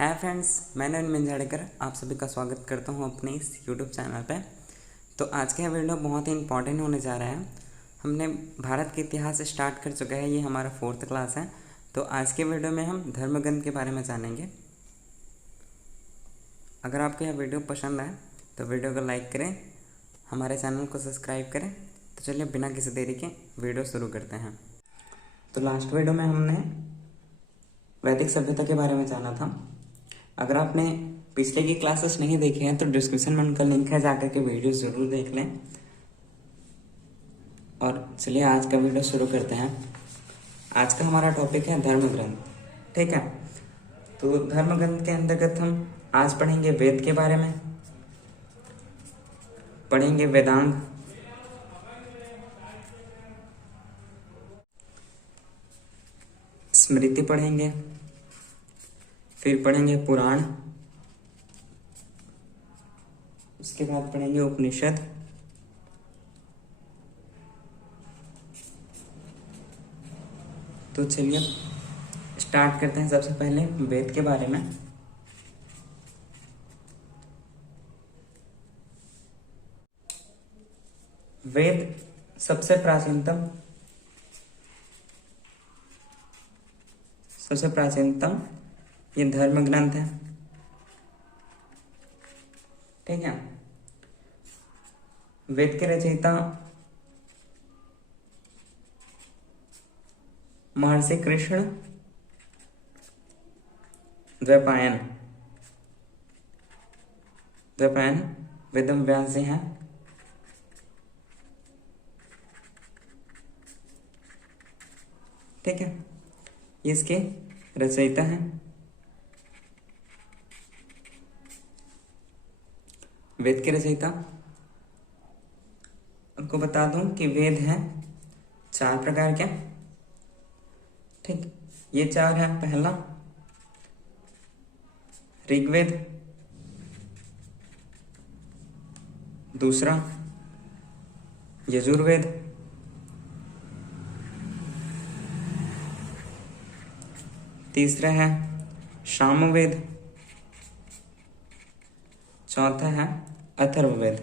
Hi friends, मैं नवीन मंजाड़ेकर आप सभी का स्वागत करता हूं अपने इस यूट्यूब चैनल पे। तो आज का वीडियो बहुत ही इंपॉर्टेंट होने जा रहा है। हमने भारत के इतिहास स्टार्ट कर चुका है, ये हमारा 4th क्लास है। तो आज के वीडियो में हम धर्मग्रंथ के बारे में जानेंगे। अगर आपको यह वीडियो पसंद आए तो वीडियो को लाइक करें, हमारे चैनल को सब्सक्राइब करें। तो चलिए बिना किसी देरी के वीडियो शुरू करते हैं। तो लास्ट वीडियो में हमने वैदिक सभ्यता के बारे में जाना था। अगर आपने पिछले की क्लासेस नहीं देखे हैं तो डिस्क्रिप्शन में उनका लिंक है, जाकर के वीडियो ज़रूर देख लें। और चलिए आज का वीडियो शुरू करते हैं। आज का हमारा टॉपिक है धर्म ग्रंथ, ठीक है। तो धर्म ग्रंथ के अंतर्गत हम आज पढ़ेंगे वेद के बारे में, पढ़ेंगे वेदांत, स्मृति पढ़ेंगे, फिर पढ़ेंगे पुराण, उसके बाद पढ़ेंगे उपनिषद, तो चलिए स्टार्ट करते हैं। सबसे पहले वेद के बारे में। वेद सबसे प्राचीनतम ये धर्म ग्रंथ है, ठीक है। वेद के रचयिता महर्षि कृष्ण द्वैपायन वेदम व्यास जी हैं। ठीक है, इसके रचयिता हैं। वेद के रचयिता, आपको बता दूं कि वेद हैं 4 प्रकार के, ठीक। ये 4 है। पहला ऋग्वेद, दूसरा यजुर्वेद, तीसरा है सामवेद, चौथा है अथर्ववेद,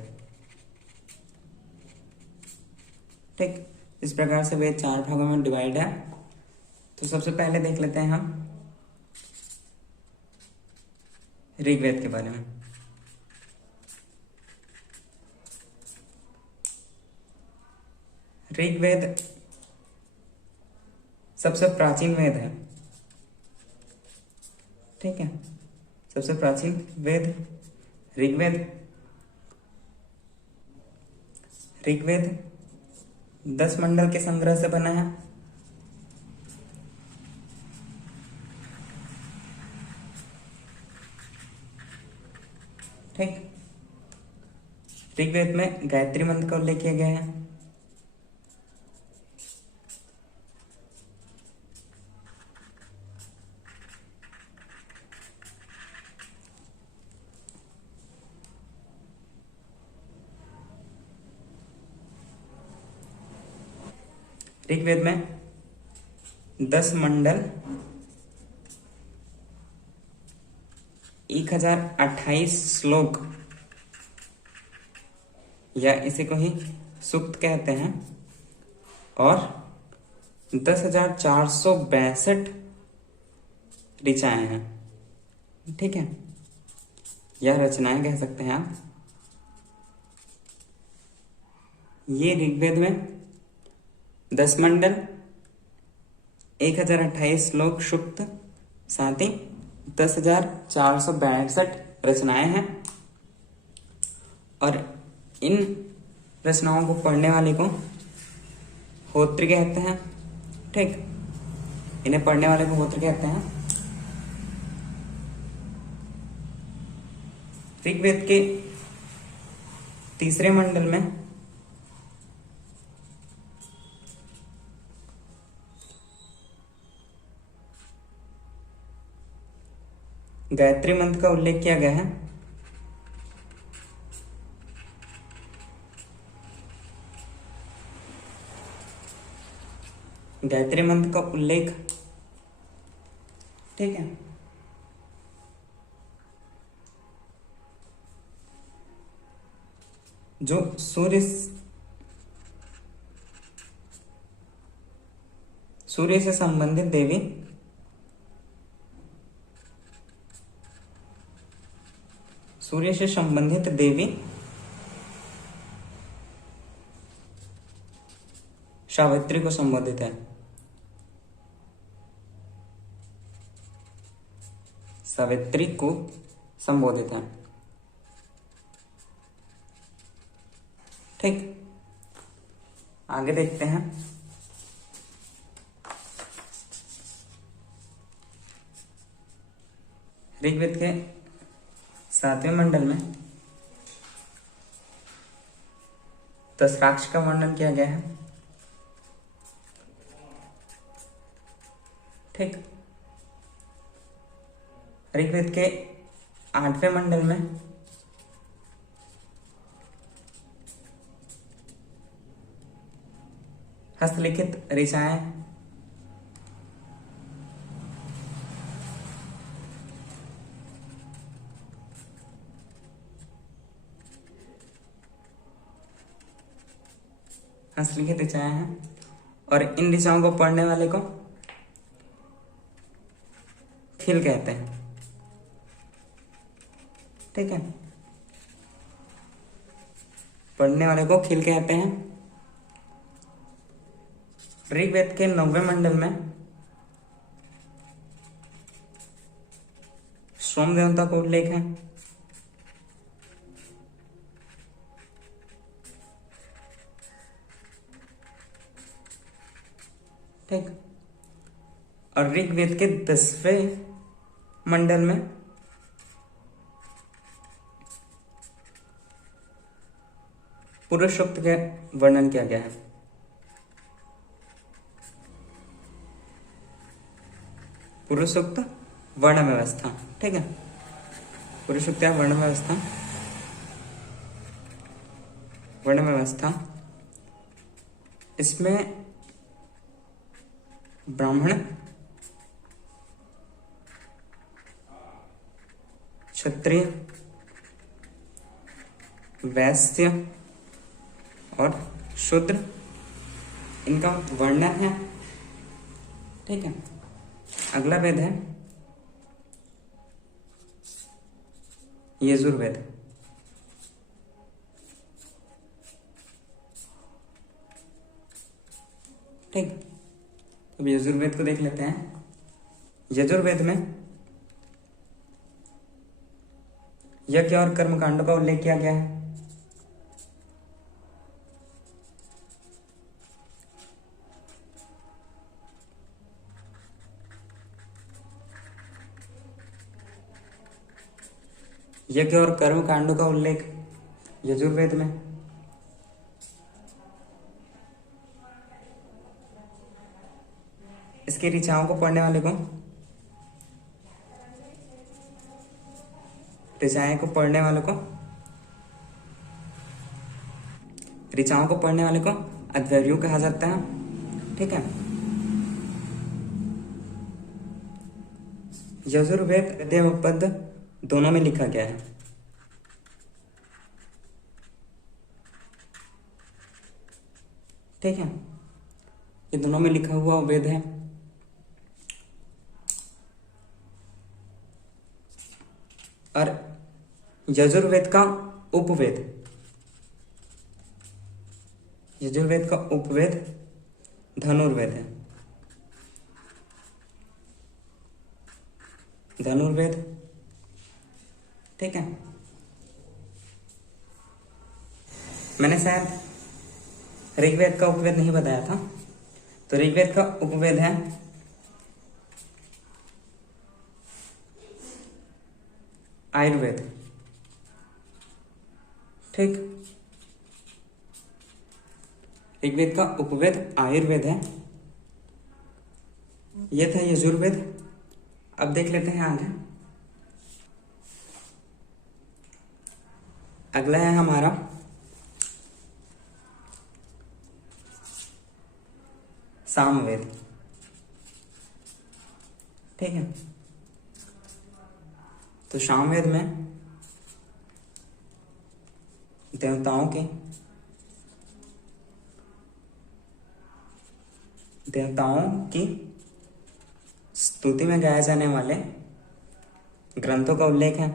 ठीक। इस प्रकार से वेद 4 भागों में डिवाइड है। तो सबसे पहले देख लेते हैं हम ऋग्वेद के बारे में। ऋग्वेद सबसे प्राचीन वेद है, ठीक है। सबसे प्राचीन वेद ऋग्वेद 10 मंडल के संग्रह से बना है। ठीक, ऋग्वेद में गायत्री मंत्र का उल्लेख किया गया है। ऋग्वेद में 10 मंडल 1028 श्लोक, या इसी को ही सूक्त कहते हैं, और 10,462 ऋचाएं हैं, ठीक है, या रचनाएं कह सकते हैं आप। ये ऋग्वेद में 10 मंडल 1028 श्लोक सूक्त, साथ ही 10,462 रचनाएं हैं। और इन रचनाओं को पढ़ने वाले को होत्र कहते हैं, ठीक। इन्हें पढ़ने वाले को होत्र कहते हैं। ऋग्वेद के तीसरे मंडल में गायत्री मंत्र का उल्लेख किया गया है। गायत्री मंत्र का उल्लेख, ठीक है। जो सूर्य से संबंधित देवी सावित्री को संबोधित है। सावित्री को संबोधित है। ठीक, आगे देखते हैं। ऋग्वेद के 7वें मंडल में दशराक्ष का वर्णन किया गया है। ठीक, ऋग्वेद के 8वें मंडल में हस्तलिखित ऋचाएं हस्तलिखित ऋचाएं हैं, और इन ऋचाओं को पढ़ने वाले को खिल कहते हैं। ठीक है, पढ़ने वाले को खिल कहते हैं। ऋग्वेद के 9वें मंडल में सोम देवता का उल्लेख है। ठीक, और ऋग्वेद के 10वें मंडल में पुरुष सूक्त का वर्णन किया गया है। पुरुष सूक्त वर्ण व्यवस्था। ठीक है, पुरुष सूक्त या वर्ण व्यवस्था, इसमें ब्राह्मण, क्षत्रिय, वैश्य और शूद्र, इनका वर्णन है। ठीक है, अगला वेद है यजुर्वेद। ठीक, अब यजुर्वेद को देख लेते हैं। यजुर्वेद में यज्ञ और कर्मकांडों का उल्लेख किया गया है। यज्ञ और कर्म कांडों का उल्लेख यजुर्वेद में। इसकी ऋचाओं को पढ़ने वाले को, ऋचाओं को पढ़ने वाले को अध्वर्यु कहा जाता है। ठीक है, यजुर्वेद गद्य व पद्य दोनों में लिखा गया है। ठीक है, ये दोनों में लिखा हुआ वेद है। और यजुर्वेद का उपवेद धनुर्वेद है। धनुर्वेद, ठीक है, मैंने शायद ऋग्वेद का उपवेद नहीं बताया था, तो ऋग्वेद का उपवेद है आयुर्वेद। ठीक, ऋग्वेद का उपवेद आयुर्वेद है। यह था यजुर्वेद। अब देख लेते हैं आगे। अगला है हमारा सामवेद। ठीक है, तो सामवेद में देवताओं की स्तुति में गाए जाने वाले ग्रंथों का उल्लेख है।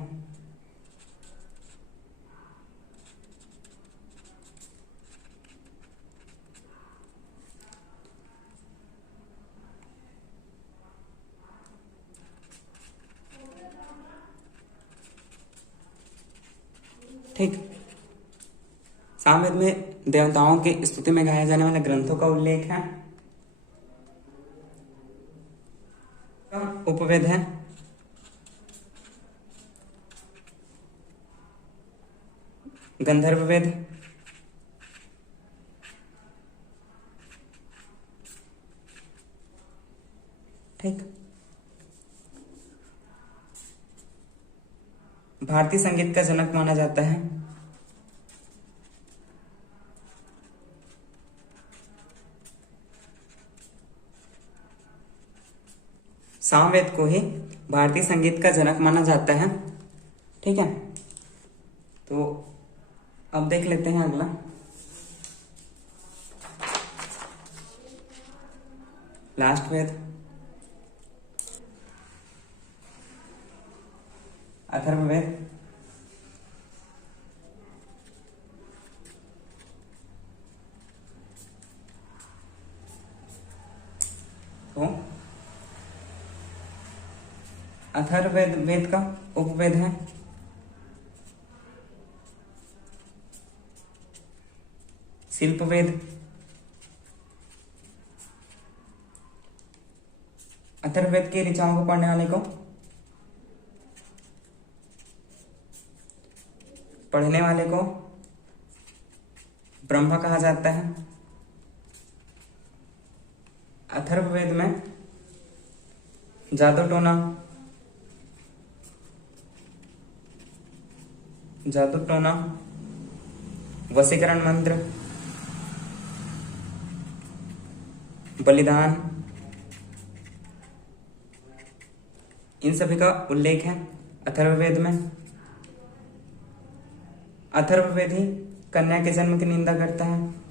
ठीक, सामवेद में देवताओं की स्तुति में गाए जाने वाले ग्रंथों का उल्लेख है। उपवेद है। गंधर्व वेद, ठीक। भारतीय संगीत का जनक माना जाता है। सामवेद को ही भारतीय संगीत का जनक माना जाता है। ठीक है, तो अब देख लेते हैं अगला। लास्ट वेद, अथर्ववेद, तो अथर्ववेद वेद का उपवेद है शिल्पवेद। अथर्ववेद की ऋचाओं को पढ़ने वाले को ब्रह्मा कहा जाता है। अथर्ववेद में जादू टोना, वशीकरण मंत्र, बलिदान, इन सभी का उल्लेख है अथर्ववेद में। अथर्ववेद ही कन्या के जन्म की निंदा करता है।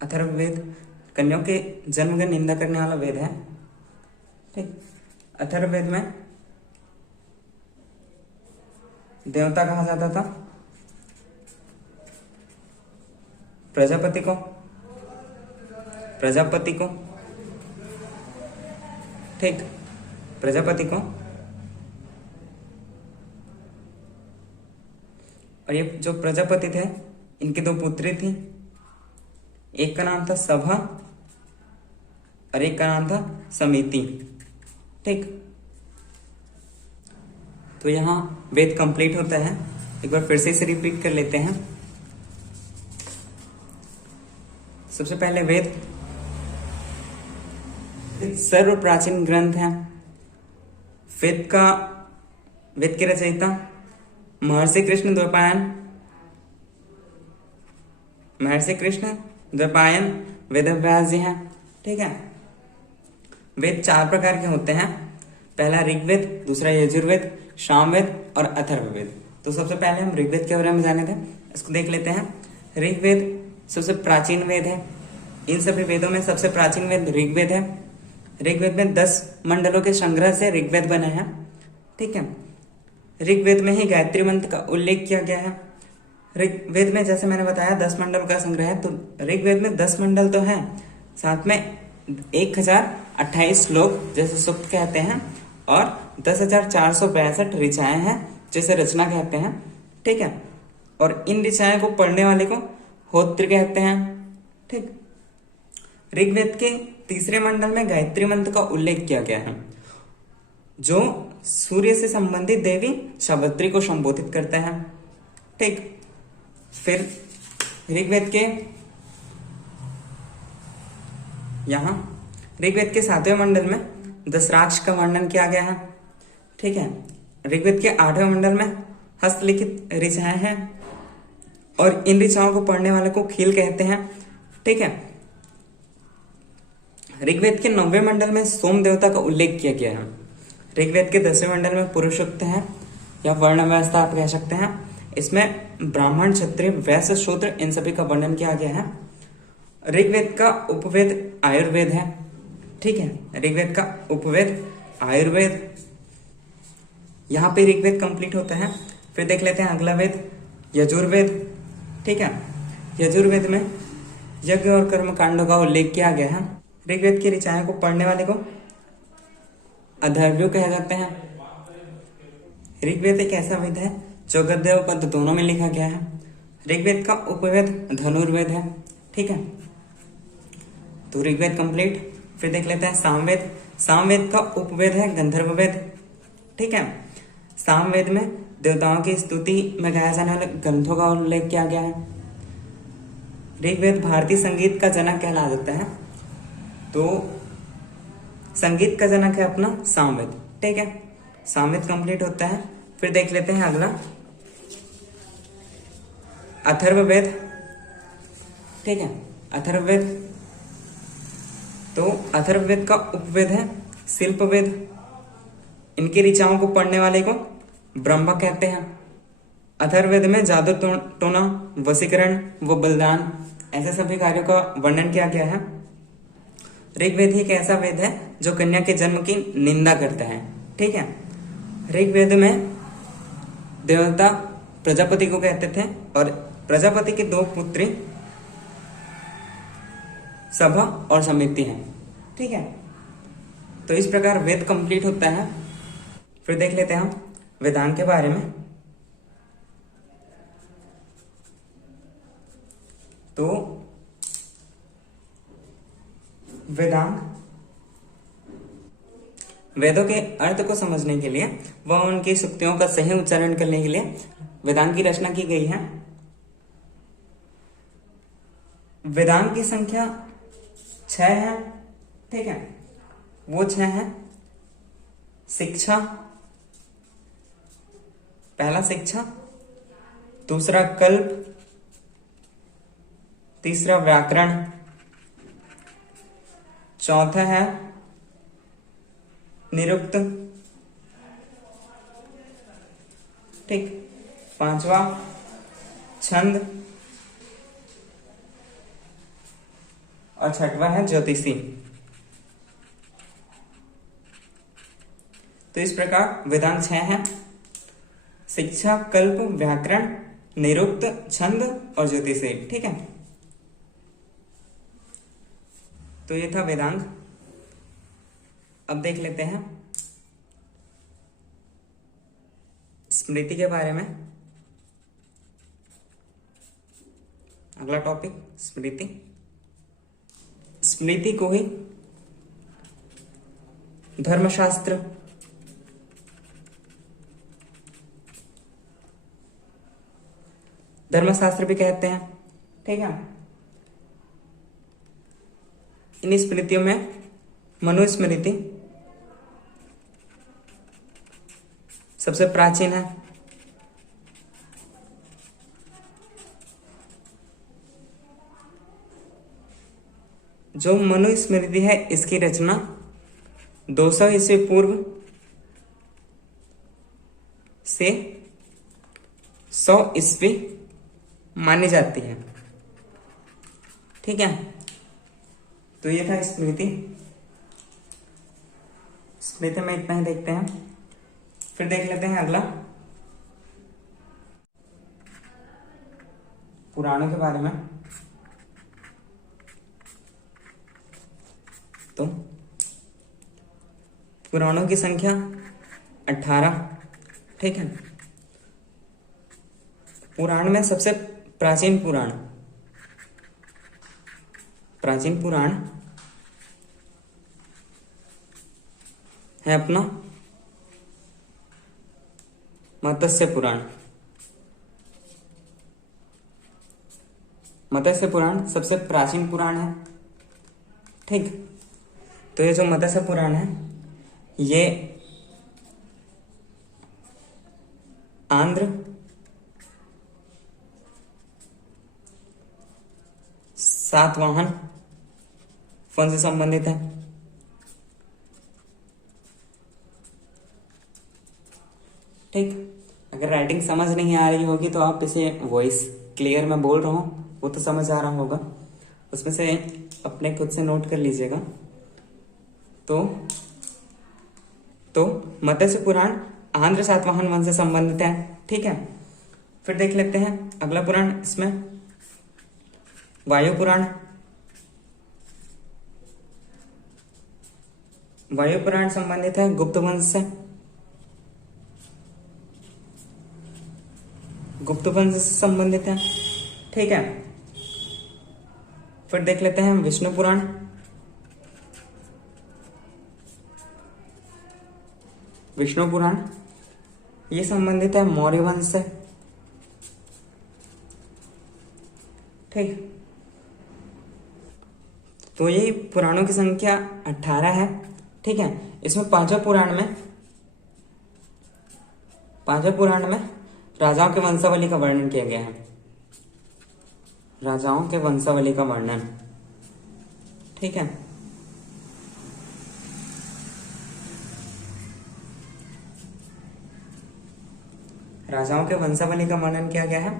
अथर्ववेद कन्याओं के जन्म की निंदा करने वाला वेद है। ठीक, अथर्ववेद में देवता कहा जाता था प्रजापति को, ठीक, प्रजापति को। और ये जो प्रजापति थे इनकी दो पुत्री थी, एक का नाम था सभा और एक का नाम था समिति। ठीक, तो यहां वेद कंप्लीट होता है। एक बार फिर से इसे रिपीट कर लेते हैं। सबसे पहले वेद सर्व प्राचीन ग्रंथ है। वेद के रचयिता महर्षि कृष्ण द्वैपायन वेदव्यास जी हैं। ठीक है, वेद 4 प्रकार के होते हैं। पहला ऋग्वेद, दूसरा यजुर्वेद, सामवेद और अथर्ववेद। तो सबसे पहले हम ऋग्वेद के बारे में जाने थे, इसको देख लेते हैं। ऋग्वेद सबसे प्राचीन वेद है। इन सभी वेदों में सबसे प्राचीन वेद ऋग्वेद है। ऋग्वेद में 10 मंडलों के संग्रह से ऋग्वेद बने हैं। ठीक है, ऋग्वेद में ही गायत्री मंत्र का उल्लेख किया गया है। ऋग्वेद में जैसे मैंने बताया 10 मंडल का संग्रह है, तो ऋग्वेद में 10 मंडल तो है, साथ में 1028 श्लोक जैसे सूक्त कहते हैं और 10,462 ऋचाएं हैं जैसे रचना कहते हैं। ठीक है, और इन ऋचाएं को पढ़ने वाले को होत्र कहते हैं। ठीक, ऋग्वेद के तीसरे मंडल में गायत्री मंत्र का उल्लेख किया गया है, जो सूर्य से संबंधित देवी सावित्री को संबोधित करते हैं। ठीक, फिर ऋग्वेद के 7वें मंडल में दशराक्ष का वर्णन किया गया है। ठीक है, ऋग्वेद के 8वें मंडल में हस्तलिखित ऋचाएं हैं और इन ऋचाओं को पढ़ने वाले को खील कहते हैं। ठीक है, ऋग्वेद के 9वें मंडल में सोम देवता का उल्लेख किया गया है। ऋग्वेद के 10वें मंडल में पुरुषोक्त है या वर्ण व्यवस्था आप कह सकते हैं। इसमें ब्राह्मण, क्षत्रिय, वैश्य, शूद्र इन सभी का वर्णन किया गया है। ऋग्वेद का उपवेद आयुर्वेद है। ठीक है, ऋग्वेद का उपवेद आयुर्वेद, यहाँ पे ऋग्वेद कंप्लीट होता है। फिर देख लेते हैं अगला वेद यजुर्वेद। ठीक है, यजुर्वेद में यज्ञ और कर्म कांडों का उल्लेख किया गया है। ऋग्वेद की ऋचाएं को पढ़ने वाले को अथर्वणवेद कहे जाते हैं। ऋग्वेद एक ऐसा वेद है जो गद्य और पद्य दोनों में लिखा गया है। ऋग्वेद का उपवेद धनुर्वेद है। ठीक है, तो ऋग्वेद कंप्लीट। फिर देख लेते हैं सामवेद। सामवेद का उपवेद है गंधर्ववेद। ठीक है, सामवेद में देवताओं की स्तुति में गाया जाने वाले ग्रंथों का उल्लेख किया गया है। ऋग्वेद भारतीय संगीत का जनक कहला जाता है। तो संगीत का जनक है अपना सामवेद। ठीक है, सामवेद कंप्लीट होता है। फिर देख लेते हैं अगला अथर्ववेद। ठीक है, अथर्ववेद, तो अथर्ववेद का उपवेद है शिल्पवेद। इनकी ऋचाओं को पढ़ने वाले को ब्रह्मा कहते हैं। अथर्ववेद में जादू टोना, वशीकरण व बलिदान ऐसे सभी कार्यों का वर्णन किया गया है। ऋग्वेद एक ऐसा वेद है जो कन्या के जन्म की निंदा करता है। ठीक है, ऋग्वेद में देवता प्रजापति को कहते थे और प्रजापति की दो पुत्री सभा और समिति हैं। ठीक है, तो इस प्रकार वेद कंप्लीट होता है। फिर देख लेते हैं हम वेदांग के बारे में। तो वेदांग वेदों के अर्थ को समझने के लिए व उनकी सूक्तियों का सही उच्चारण करने के लिए वेदांग की रचना की गई है। वेदांग की संख्या 6 है। ठीक है, वो 6 है शिक्षा, पहला शिक्षा, दूसरा कल्प, तीसरा व्याकरण, चौथा है निरुक्त, ठीक, पांचवा छंद और छठवा है ज्योतिषी। तो इस प्रकार वेदांग 6 है, शिक्षा, कल्प, व्याकरण, निरुक्त, छंद और ज्योतिषी। ठीक है, तो ये था वेदांग। अब देख लेते हैं स्मृति के बारे में। अगला टॉपिक स्मृति। स्मृति को ही धर्मशास्त्र, धर्मशास्त्र भी कहते हैं। ठीक है, इन स्मृतियों में मनुस्मृति सबसे प्राचीन है। जो मनुस्मृति है इसकी रचना 200 ईस्वी पूर्व से 100 ईस्वी मानी जाती है। ठीक है, तो ये था स्मृति। स्मृति में इतना ही देखते हैं। फिर देख लेते हैं अगला पुराणों के बारे में। तो पुराणों की संख्या 18। ठीक है, पुराण में सबसे प्राचीन पुराण है अपना मत्स्य पुराण। मत्स्य पुराण सबसे प्राचीन पुराण है। ठीक, तो ये जो मत्स्य पुराण है ये आंध्र, सातवाहन, वन से संबंधित है। ठीक, अगर राइटिंग समझ नहीं आ रही होगी तो आप इसे वॉइस क्लियर में बोल रहा हूँ वो तो समझ आ रहा होगा, उसमें से अपने खुद से नोट कर लीजिएगा। तो मत्स्य पुराण आंध्र सातवाहन वंश से संबंधित है। ठीक है, फिर देख लेते हैं अगला पुराण, इसमें वायु पुराण। वायु पुराण संबंधित है गुप्त वंश से। गुप्त वंश से संबंधित है। ठीक है, फिर देख लेते हैं विष्णु पुराण। विष्णु पुराण ये संबंधित है मौर्य वंश से। ठीक, तो ये पुराणों की संख्या 18 है। ठीक है, इसमें पांचों पुराण में राजाओं के वंशावली का वर्णन किया गया है। राजाओं के वंशावली का वर्णन। ठीक है, राजाओं के वंशावली का वर्णन किया गया है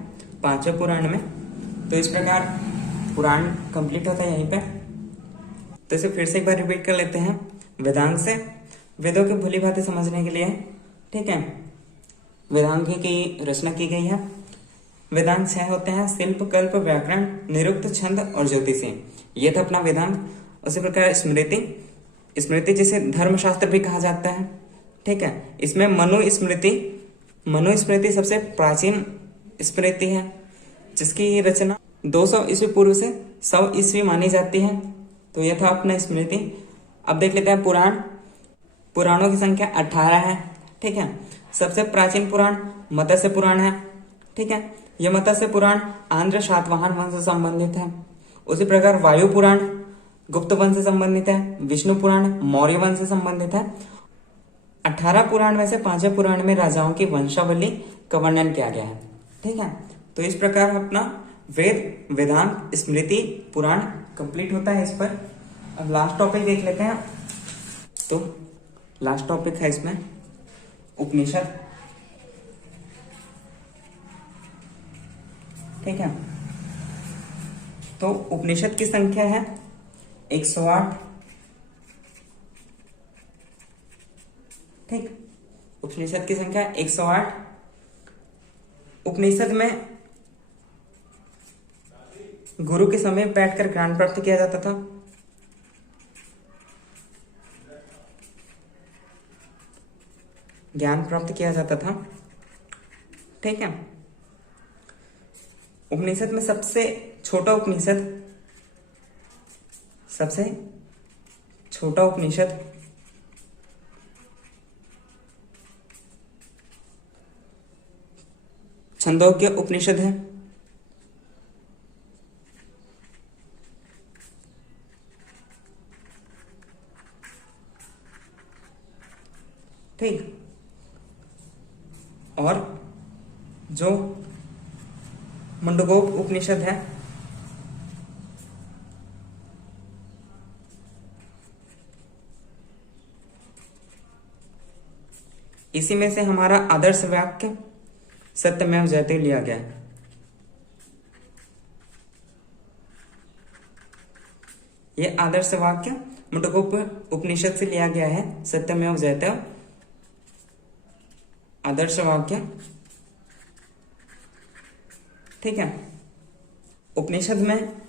पांचों पुराण में। तो इस प्रकार पुराण कंप्लीट होता है यहीं पे। तो इसे फिर से एक बार रिपीट कर लेते हैं वेदांग से, वेदों की भली भांति समझने के लिए। ठीक है, वेदांग की रचना की गई है। वेदांग 6 होते हैं, शिल्प, कल्प, व्याकरण, निरुक्त, छंद और ज्योतिषी। ये था अपना वेदांग। उसी प्रकार स्मृति जिसे धर्मशास्त्र भी कहा जाता है। ठीक है, इसमें मनुस्मृति सबसे प्राचीन स्मृति है, जिसकी रचना 200 ईस्वी पूर्व से 100 ईस्वी मानी जाती है। तो यह था अपना स्मृति। अब देख लेते हैं पुराणों की संख्या 18 है। ठीक है, सबसे प्राचीन पुराण मत्स्य पुराण है। ठीक है, यह मत्स्य पुराण आंध्र सातवाहन वंश से संबंधित है। उसी प्रकार वायु पुराण गुप्त वंश से संबंधित है। विष्णु पुराण मौर्य वंश से संबंधित है। 18 पुराण में से 5 पुराण में राजाओं की वंशावली का वर्णन किया गया है। ठीक है, तो इस प्रकार अपना वेदांत स्मृति पुराण कंप्लीट होता है इस पर। अब लास्ट टॉपिक देख लेते हैं। तो लास्ट टॉपिक है इसमें उपनिषद। ठीक है, तो उपनिषद की संख्या है 108। ठीक, उपनिषद की संख्या 108। उपनिषद में गुरु के समय बैठकर ज्ञान प्राप्त किया जाता था। ठीक है, उपनिषद में सबसे छोटा उपनिषद छंदोग्य उपनिषद है। ठीक, और जो मुंडकोप उपनिषद है इसी में से हमारा आदर्श वाक्य सत्यमेव जयते लिया गया है। ये आदर्श वाक्य मुंडकोप उपनिषद से लिया गया है। सत्यमेव जयते आदर्श वाक्य। ठीक है, उपनिषद में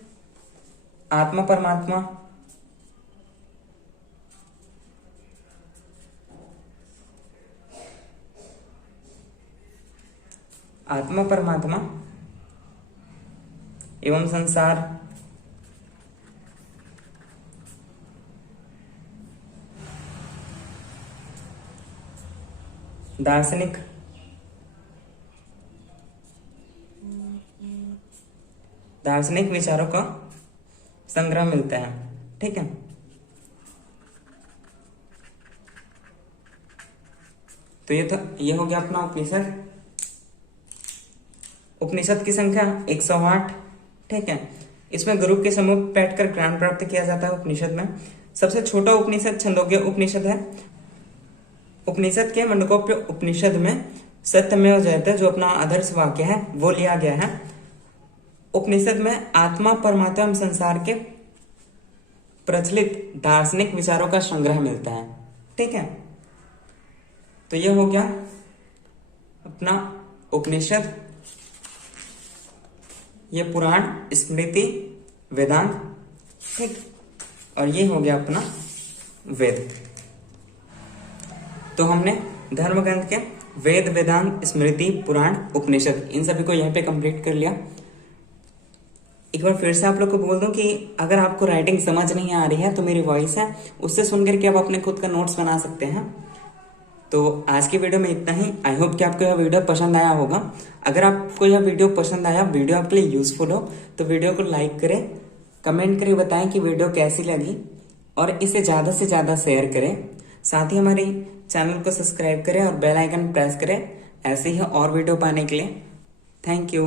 आत्मा परमात्मा एवं संसार दार्शनिक विचारों का संग्रह मिलता है। ठीक है, तो ये हो गया अपना उपनिषद की संख्या 108। ठीक है, इसमें गुरु के समूह बैठकर ज्ञान प्राप्त किया जाता है उपनिषद में। सबसे छोटा उपनिषद छंदोग्य उपनिषद है। उपनिषद के मंडकोपनिषद उपनिषद में सत्यमेव जयते जो अपना आदर्श वाक्य है वो लिया गया है। उपनिषद में आत्मा परमात्मा एवं संसार के प्रचलित दार्शनिक विचारों का संग्रह मिलता है। ठीक है, तो ये हो गया अपना उपनिषद, ये पुराण, स्मृति, वेदांत। ठीक, और ये हो गया अपना वेद। तो हमने धर्म ग्रंथ के वेद, वेदांत, स्मृति, पुराण, उपनिषद इन सभी को यहाँ पे कंप्लीट कर लिया। एक बार फिर से आप लोग को बोल दूं कि अगर आपको राइटिंग समझ नहीं आ रही है तो मेरी वॉइस है, उससे सुनकर के आप अपने खुद का नोट्स बना सकते हैं। तो आज की वीडियो में इतना ही। आई होप कि आपको यह वीडियो पसंद आया होगा। अगर आपको यह वीडियो पसंद आया, वीडियो आपके लिए यूजफुल हो, तो वीडियो को लाइक करें, कमेंट करके बताएं कि वीडियो कैसी लगी और इसे ज़्यादा से ज़्यादा शेयर करें। साथ ही हमारे चैनल को सब्सक्राइब करें और बेल आइकन प्रेस करें ऐसे ही और वीडियो पाने के लिए। Thank you.